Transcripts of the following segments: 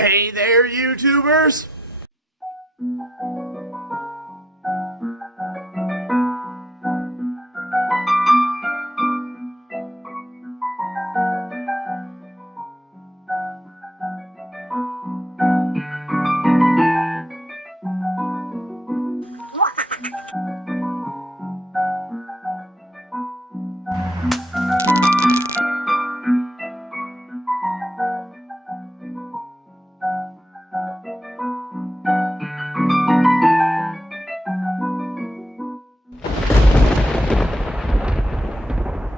Hey there, YouTubers!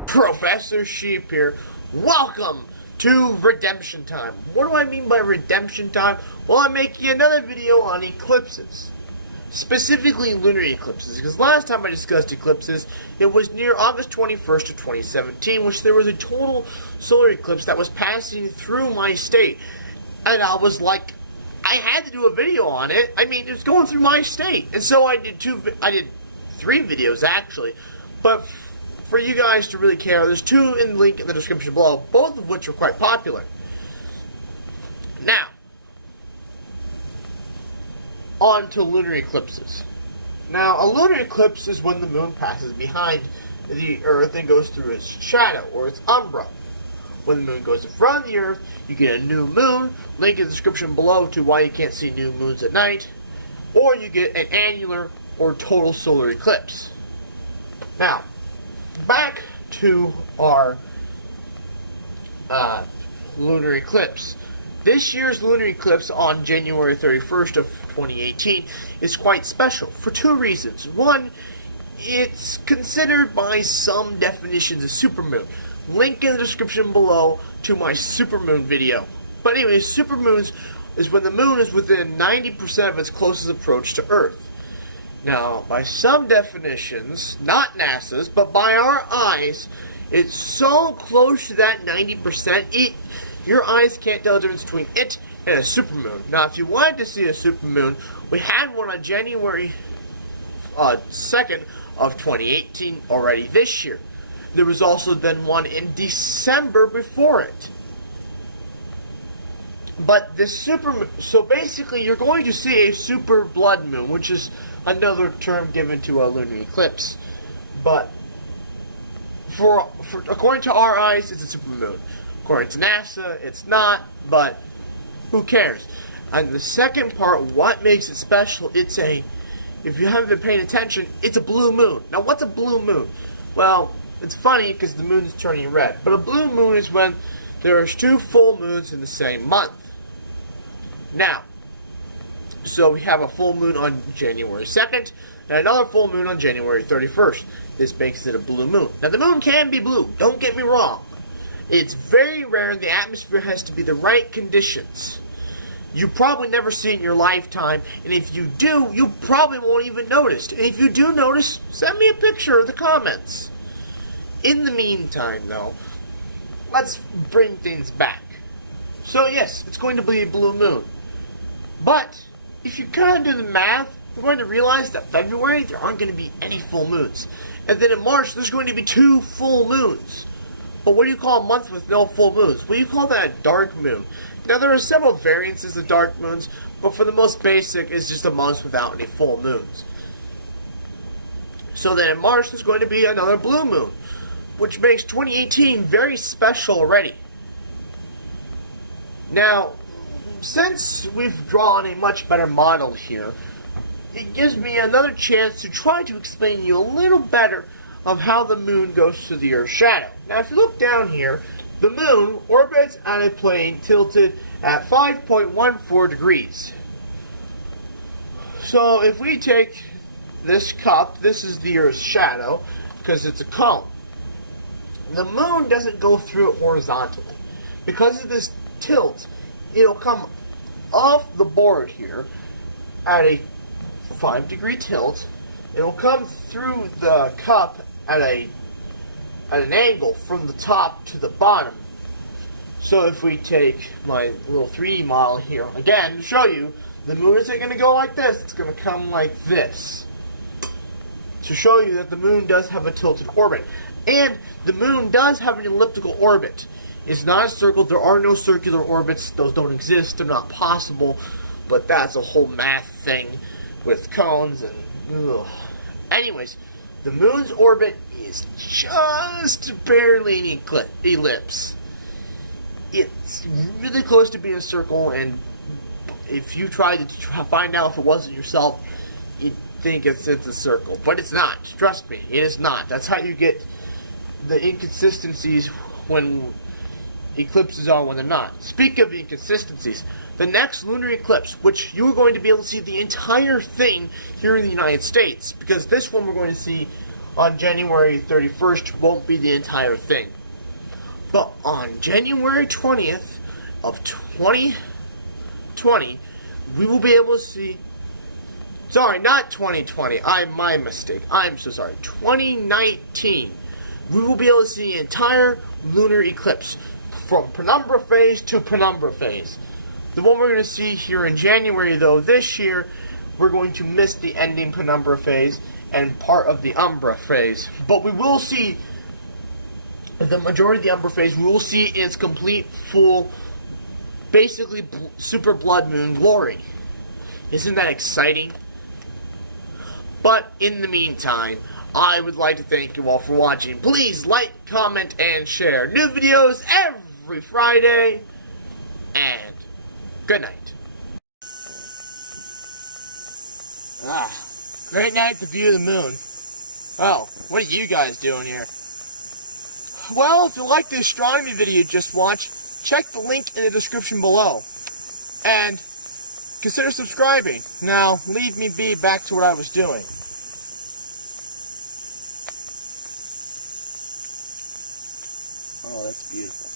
Professor Sheep here. Welcome to Redemption Time. What do I mean by Redemption Time? Well, I'm making another video on eclipses. Specifically lunar eclipses, because last time I discussed eclipses, it was near August 21st of 2017, which there was a total solar eclipse that was passing through my state. And I was like, I had to do a video on it. I mean, it's going through my state. And so I did three videos actually. But for you guys to really care, there's two in the link in the description below, both of which are quite popular. Now, on to lunar eclipses. Now, a lunar eclipse is when the moon passes behind the Earth and goes through its shadow, or its umbra. When the moon goes in front of the Earth, you get a new moon. Link in the description below to why you can't see new moons at night. Or you get an annular or total solar eclipse. Now, back to our lunar eclipse. This year's lunar eclipse on January 31st of 2018 is quite special for two reasons. One, it's considered by some definitions a supermoon. Link in the description below to my supermoon video. But anyway, supermoons is when the moon is within 90% of its closest approach to Earth. Now, by some definitions, not NASA's, but by our eyes, it's so close to that 90%, your eyes can't tell the difference between it and a supermoon. Now, if you wanted to see a supermoon, we had one on January 2nd of 2018 already this year. There was also then one in December before it. But this supermoon, so basically you're going to see a super blood moon, which is another term given to a lunar eclipse. But for according to our eyes, it's a supermoon. According to NASA, it's not, but who cares? And the second part, what makes it special, if you haven't been paying attention, it's a blue moon. Now, what's a blue moon? Well, it's funny because the moon's turning red. But a blue moon is when there's two full moons in the same month. Now, so we have a full moon on January 2nd and another full moon on January 31st. This makes it a blue moon. Now, the moon can be blue. Don't get me wrong. It's very rare. The atmosphere has to be the right conditions. You probably never see it in your lifetime, and if you do, you probably won't even notice. And if you do notice, send me a picture in the comments. In the meantime, though, let's bring things back. So yes, it's going to be a blue moon. But if you kind of do the math, you're going to realize that February, there aren't going to be any full moons. And then in March, there's going to be 2 full moons. But what do you call a month with no full moons? Well, you call that a dark moon. Now, there are several variances of dark moons, but for the most basic, it's just a month without any full moons. So then in March, there's going to be another blue moon, which makes 2018 very special already. Now, since we've drawn a much better model here, it gives me another chance to try to explain to you a little better of how the moon goes through the Earth's shadow. Now, if you look down here, the moon orbits on a plane tilted at 5.14 degrees. So, if we take this cup, this is the Earth's shadow, because it's a cone. The moon doesn't go through it horizontally. Because of this tilt, it'll come off the board here at a 5-degree tilt. It'll come through the cup at an angle from the top to the bottom. So if we take my little 3D model here, again, to show you, the moon isn't going to go like this, it's going to come like this. To show you that the moon does have a tilted orbit. And the moon does have an elliptical orbit. It's not a circle. There are no circular orbits. Those don't exist. They're not possible. But that's a whole math thing with cones and... Ugh. Anyways, the moon's orbit is just barely an ellipse. It's really close to being a circle, and if you tried to find out if it wasn't yourself, you'd think it's a circle. But it's not. Trust me, it is not. That's how you get the inconsistencies when eclipses are when they're not. Speak of inconsistencies, the next lunar eclipse, which you're going to be able to see the entire thing here in the United States, because this one we're going to see on January 31st won't be the entire thing. But on January 20th of 2020, we will be able to see... Sorry, not 2020. My mistake. I'm so sorry. 2019. We will be able to see the entire lunar eclipse from penumbra phase to penumbra phase. The one we're going to see here in January, though, this year, we're going to miss the ending penumbra phase and part of the umbra phase. But we will see the majority of the umbra phase. We will see in its complete, full, basically super blood moon glory. Isn't that exciting? But in the meantime, I would like to thank you all for watching. Please like, comment, and share. New videos every Friday. And good night. Great night to view the moon. Well, what are you guys doing here? Well, if you like the astronomy video you just watched, check the link in the description below. And consider subscribing. Now, leave me be back to what I was doing. Oh, that's beautiful.